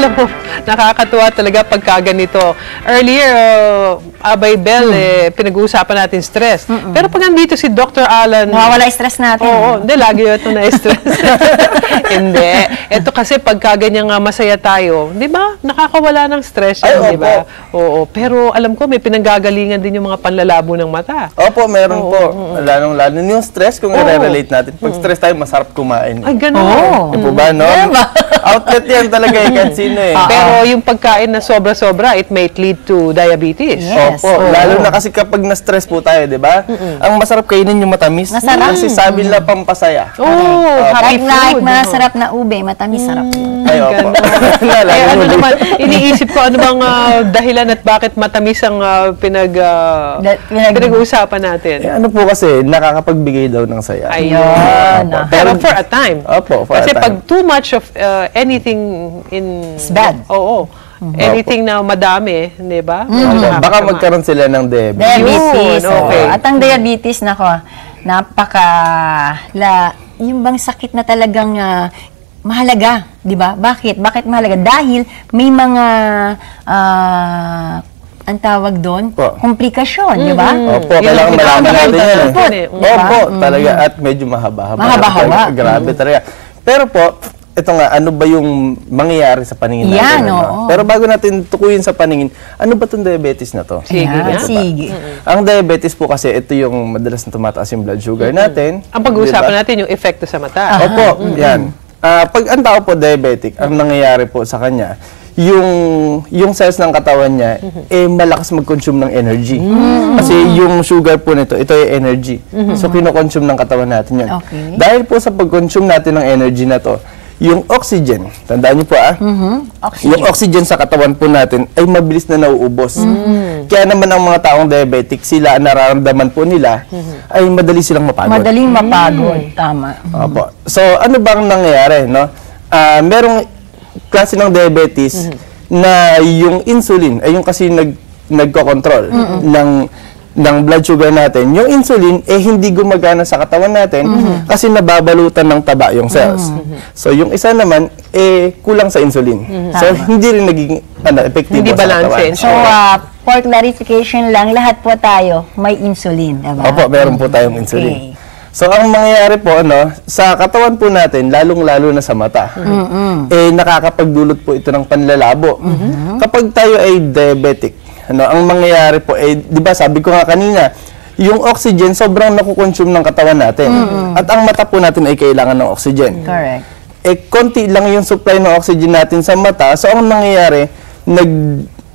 Alam mo, nakakatuwa talaga pagka ganito. Earlier, Abay Bell, pinag-uusapan natin stress. Pero pag nandito si Dr. Alan... Nawawala stress natin. Oo, hindi, lagi ito na-stress. Hindi. Ito kasi pagka ganyan nga masaya tayo, di ba? Nakakawala ng stress yan, di ba? Oo. Pero alam ko, may pinanggagalingan din yung mga panlalabo ng mata. Opo, meron po. Lalong-lalo yung stress, kung i-relate natin. Pag stress tayo, masarap kumain. Ay, gano'n. Di po ba, no? Outlet yan talaga kahit sino eh. Pero yung pagkain na sobra-sobra, it may lead to diabetes. Yes. Opo, lalo na kasi kapag na-stress po tayo, di ba? Ang masarap kainin yung matamis. Masarap. Kasi sabi nila pampasaya. Happy Like food. masarap na ube, matamis sarap yun. Ay, opo. Eh, ano naman, iniisip ko ano bang dahilan at bakit matamis ang pinag-uusapan natin. Eh, ano po kasi, nakakapagbigay daw ng saya. Ayun. Pero for a time. Opo, for Kasi a time. pag too much of anything in... It's bad. Oo. Anything na madami, di ba? Baka magkaroon sila ng Diabetes. Yun, okay. At ang diabetes, nako, yung bang sakit na talagang mahalaga, di ba? Bakit? Bakit mahalaga? Dahil may mga ang tawag doon, komplikasyon, di ba? Opo, kailangan malaman natin yan. Opo, talaga. At medyo mahaba-haba. Mahaba-haba. Grabe talaga. Pero po, ito nga, ano ba yung mangyayari sa paningin natin? Yan, oo. Pero bago natin tukuyin sa paningin, ano ba itong diabetes na to? Sige. Sige. Ang diabetes po kasi, ito yung madalas na tumataas yung blood sugar natin. Ang pag-uusapan natin yung epekto sa mata. Opo, yan. Pag ang tao po diabetic, ang nangyayari po sa kanya, yung cells ng katawan niya, malakas mag-consume ng energy. Kasi yung sugar po nito, ito yung energy. So, kino-consume ng katawan natin yun. Okay. Dahil po sa pag-consume natin ng energy na to, yung oxygen, tandaan niyo po yung oxygen sa katawan po natin ay mabilis na nauubos. Kaya naman ang mga taong diabetic, sila nararamdaman po nila ay madali silang mapagod. Madaling mapagod. Tama. Opo. So, ano bang nangyayari, no? Merong klase ng diabetes na yung insulin ay yung kasi nagko-control ng blood sugar natin. Yung insulin hindi gumagana sa katawan natin kasi nababalutan ng taba yung cells. So, yung isa naman kulang sa insulin. So, hindi rin naging effective Hindi sa balance. katawan. So, for clarification lang, lahat po tayo may insulin, diba? Opo, meron po tayong insulin. Okay. So, ang mangyayari po, sa katawan po natin, lalong-lalo na sa mata, nakakapagdulot po ito ng panlalabo. Kapag tayo ay diabetic, ang mangyayari po, di ba sabi ko nga kanina, yung oxygen sobrang nakukonsume ng katawan natin. At ang mata po natin ay kailangan ng oxygen. Correct. Konti lang yung supply ng oxygen natin sa mata. So, ang nangyayari,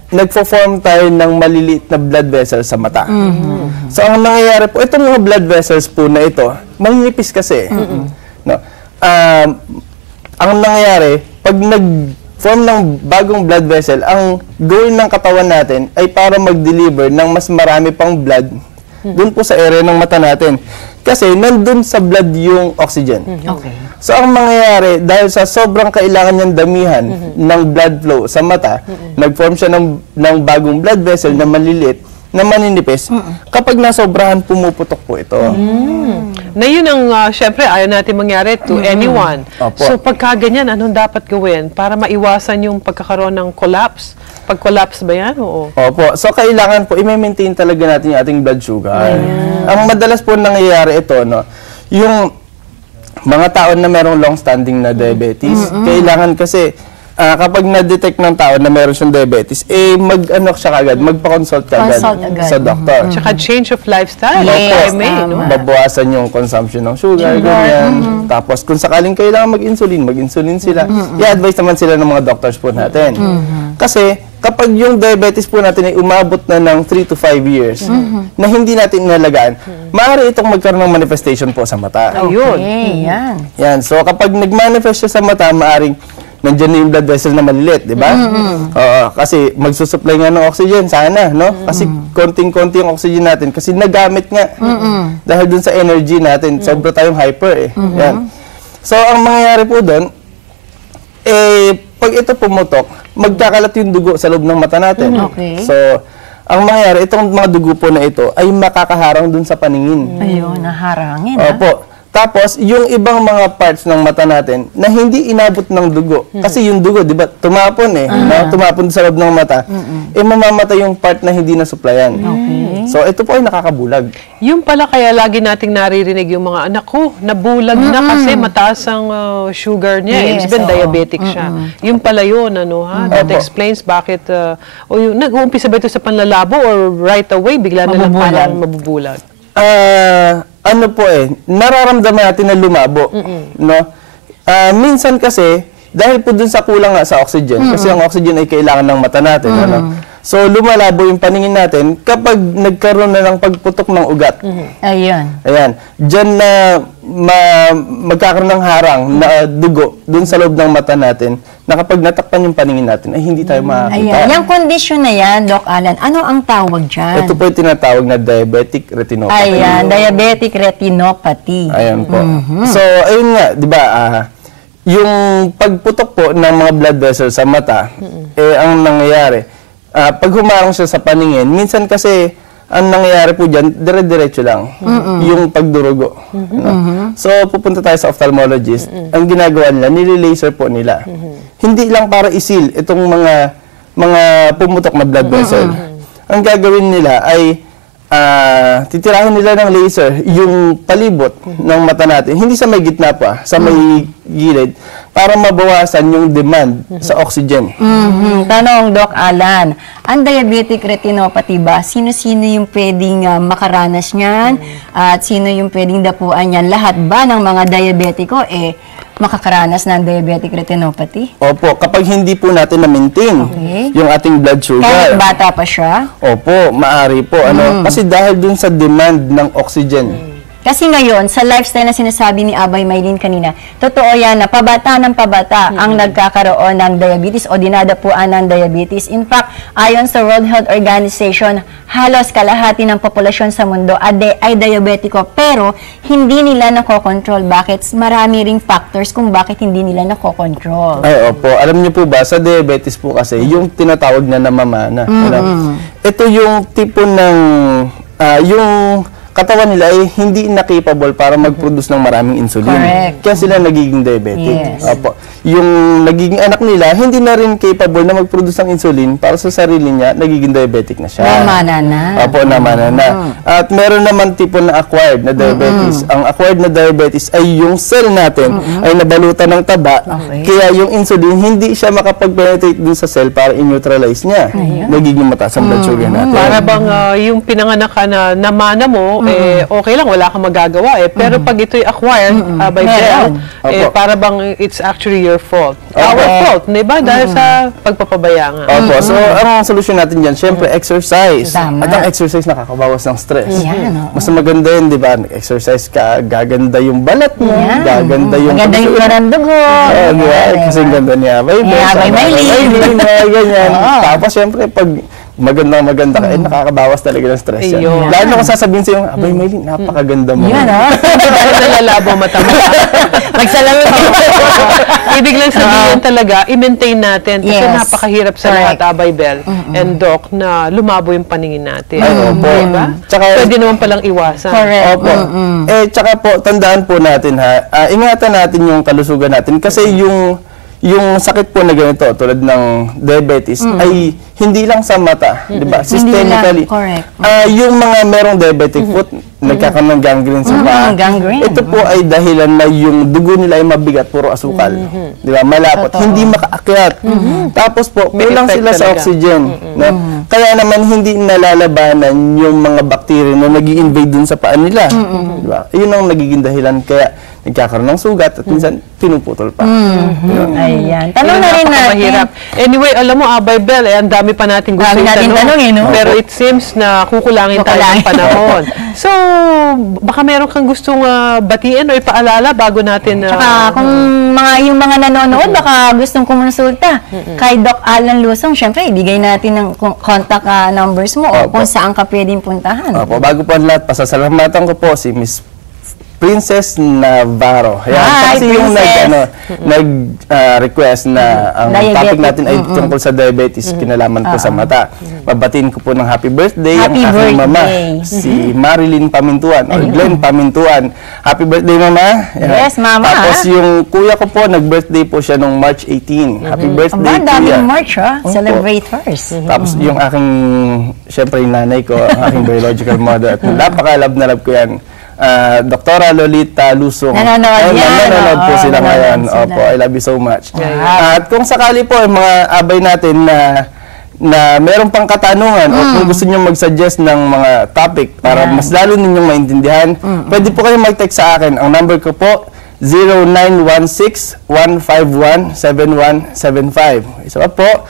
nagpo-form tayo ng maliliit na blood vessels sa mata. So, ang nangyayari po, itong mga blood vessels po na ito, maninipis kasi. Ang nangyayari, pag nag-form ng bagong blood vessel, ang goal ng katawan natin ay para mag-deliver ng mas marami pang blood dun po sa area ng mata natin. Kasi nandun sa blood yung oxygen. Okay. So, ang mangyayari, dahil sa sobrang kailangan niyang damihan ng blood flow sa mata, nag-form siya ng bagong blood vessel na maliliit, na maninipis, kapag nasobrahan, pumuputok po ito. Na yun ang, syempre, ayaw natin mangyari to anyone. Opo. So, pagka ganyan, anong dapat gawin para maiwasan yung pagkakaroon ng collapse? Pag-collapse ba yan? Oo. Opo. So, kailangan po, i-maintain talaga natin yung ating blood sugar. Ang madalas po nangyayari ito, yung mga tao na merong long-standing na diabetes, kailangan kasi, kapag na-detect ng tao na meron siyang diabetes, magpa-consult ka agad sa doktor. Tsaka change of lifestyle. Yes, Babawasan yung consumption ng sugar, ganyan. Tapos, kung sakaling kailangan mag-insulin sila. I-advise naman sila ng mga doctors po natin. Kasi, kapag yung diabetes po natin ay umabot na ng 3 to 5 years, na hindi natin inalagaan, maaari itong magkaroon ng manifestation po sa mata. Ayun. Okay, Yan. So, kapag nag-manifest siya sa mata, maaring nandiyan na yung blood vessel na maliliit, di ba? Kasi magsusupply nga ng oxygen, sana, no? Kasi konting-konti yung oxygen natin, kasi nagamit nga. Dahil dun sa energy natin, sobra tayong hyper, Yan. So, ang mangyayari po dun, pag ito pumutok, magkakalat yung dugo sa loob ng mata natin. Okay. So, ang mangyayari, itong mga dugo po na ito, ay makakaharang dun sa paningin. Ayun, naharangin. Opo. Tapos, yung ibang mga parts ng mata natin na hindi inabot ng dugo. Kasi yung dugo, di ba, tumapon no? Tumapon sa loob ng mata. Mamamatay yung part na hindi na-supplyan. So, ito po ay nakakabulag. Yung pala kaya lagi nating naririnig yung mga anak ko, nabulag na kasi mataas ang sugar niya. Yes, Ibig sabihin, diabetic siya. Yung pala yun, ano ha? That explains bakit, o yung, nag-uumpisa ba ito sa panlalabo or right away, bigla na lang parang mabubulag? Ano po nararamdaman natin na lumabo, no? Minsan kasi, dahil po dun sa kulang nga sa oxygen, kasi ang oxygen ay kailangan ng mata natin, ano? So, lumalabo yung paningin natin kapag nagkaroon na ng pagputok ng ugat. Ayun. Ayan. Diyan na magkakaroon ng harang na dugo dun sa loob ng mata natin na kapag natakpan yung paningin natin, ay hindi tayo makakita. Ayan. Yung condition na yan, Doc Alan, ano ang tawag dyan? Ito po yung tinatawag na diabetic retinopathy. Ayan, diabetic retinopathy. Ayan po. So, ayun nga, di ba, yung pagputok po ng mga blood vessels sa mata, ang nangyayari, pag humarang siya sa paningin, minsan kasi, ang nangyayari po dyan, dire-diretso lang, yung pagdurugo. No? So, pupunta tayo sa ophthalmologist, ang ginagawa nila, nililaser po nila. Hindi lang para isil itong mga pumutok na blood vessel. Ang gagawin nila ay, titirahin nila ng laser yung palibot ng mata natin, hindi sa may gitna pa, sa may gilid, para mabawasan yung demand sa oxygen. Tanong, Doc Alan, ang diabetic retinopathy ba, sino-sino yung pwedeng makaranas niyan at sino yung pwedeng dapuan niyan? Lahat ba ng mga diabetiko makakaranas ng diabetic retinopathy? Opo, kapag hindi po natin na-maintain yung ating blood sugar. Kahit bata pa siya? Opo, maaari po. Kasi dahil dun sa demand ng oxygen. Kasi ngayon, sa lifestyle na sinasabi ni Abay Maylin kanina, totoo yan na pabata ng pabata ang nagkakaroon ng diabetes o dinadapuan ng diabetes. In fact, ayon sa World Health Organization, halos kalahati ng populasyon sa mundo ay diabetiko pero hindi nila nakokontrol. Bakit? Marami ring factors kung bakit hindi nila nakokontrol. Ay, opo. Alam niyo po ba, sa diabetes po kasi, yung tinatawag na namamana. Ito yung tipo ng, yung katawan nila ay hindi na capable para mag-produce ng maraming insulin. Correct. Kaya sila nagiging diabetic. Yes. Opo. Yung nagiging anak nila, hindi na rin capable na mag-produce ng insulin para sa sarili niya, nagiging diabetic na siya. Namana na. Opo, namana na. At meron naman tipo na acquired na diabetes. Ang acquired na diabetes ay yung cell natin ay nabalutan ng taba. Kaya yung insulin, hindi siya makapag-penetrate dun sa cell para i-neutralize niya. Nagiging mataas ang blood sugar natin. Para bang yung pinanganak ka na namana mo, okay lang, wala kang magagawa Pero pag ito'y acquired by birth, para bang it's actually your fault. Our fault, di ba? Dahil sa pagpapabaya nga. Opo. So, ang solusyon natin dyan, syempre, exercise. Tama. At ang exercise nakakabawas ng stress. Yan, Mas maganda yun, di ba? Exercise ka, gaganda yung balat mo, gaganda yung... Maganda yung narandugo. Di ba? Kasi ang ganda niya. Abay Maylin. Ganyan. Tapos, syempre, pag maganda ka, nakakabawas talaga ng stress yan. Ayun. Lalo na kung sasabihin sa'yo, Abay Maylin, napakaganda mo. Yan, Dahil nalalabo mata mo. Magsalamin ako. Ibig lang sabihin talaga, i-maintain natin. Kasi Yes. napakahirap sa lahat, Abay Bel and Doc, na lumabo yung paningin natin. Ay, opo. Diba? Tsaka- Pwede naman palang iwasan. Correct. Opo. Tsaka po, tandaan po natin ingatan natin yung kalusugan natin kasi yung sakit po na ganito, tulad ng diabetes, ay hindi lang sa mata, di ba? Systemically. Correct. Yung mga merong diabetic foot, nagkakaroon ng gangrene sa paa. Gangrene. Ito po ay dahilan na yung dugo nila ay mabigat, puro asukal. Di ba? Malapot. Hindi makaakyat. Tapos po, May kulang effect sila sa talaga. oxygen. No? Kaya naman hindi nalalabanan yung mga bacteria na nag-i-invade dun sa paa nila. Di ba? Yun ang nagiging dahilan. Kaya nagkakaroon ng sugat at minsan pinuputol pa. Ayan. Tanong na rin natin. Mahirap. Anyway, alam mo, Abay Bel, ang dami pa natin gusto Dami natin tanong, no? Pero it seems na kukulangin tayo ng panahon. So, baka meron kang gustong batiin o ipaalala bago natin... Tsaka kung yung mga nanonood, baka gustong kumonsulta kay Doc Alan Lusong, syempre, ibigay natin ng contact numbers mo o kung saan ka pwedeng puntahan. Opo, bago po ang lahat, pasasalamatan ko po si Miss Princess Navarro. Ayan. Hi, Kasi yung nag-request na ang topic natin ay tungkol sa diabetes, kinalaman po sa mata. Babatiin ko po ng happy birthday ang aking mama, si Marilyn Pamintuan, or Glenn Pamintuan. Happy birthday, Mama. Yes, Mama. Tapos yung kuya ko po, nag-birthday po siya nung March 18. Happy birthday, Ang kuya. daming March, Celebrate first. Tapos yung aking, syempre yung nanay ko, ang aking biological mother, at napaka-love na love ko yan. Doktora Lolita Lusong. Nanonood yan. Nanonood po sila ngayon. sila. Opo, I love you so much. Wow. At kung sakali po, yung mga abay natin na meron pang katanungan o kung gusto niyo mag-suggest ng mga topic para mas lalo ninyong maintindihan, pwede po kayong mag-text sa akin. Ang number ko po, 0916-151-7175. Isa pa po,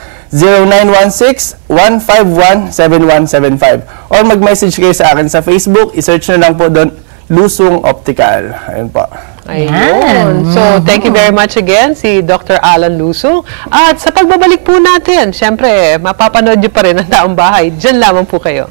0916-151-7175. Or mag-message kayo sa akin sa Facebook, i-search nyo lang po doon, Lusong Optical. Ayun po. Ayun. So, thank you very much again, si Dr. Alan Lusong. At sa pagbabalik po natin, syempre, mapapanood nyo pa rin ang Taong Bahay. Diyan lamang po kayo.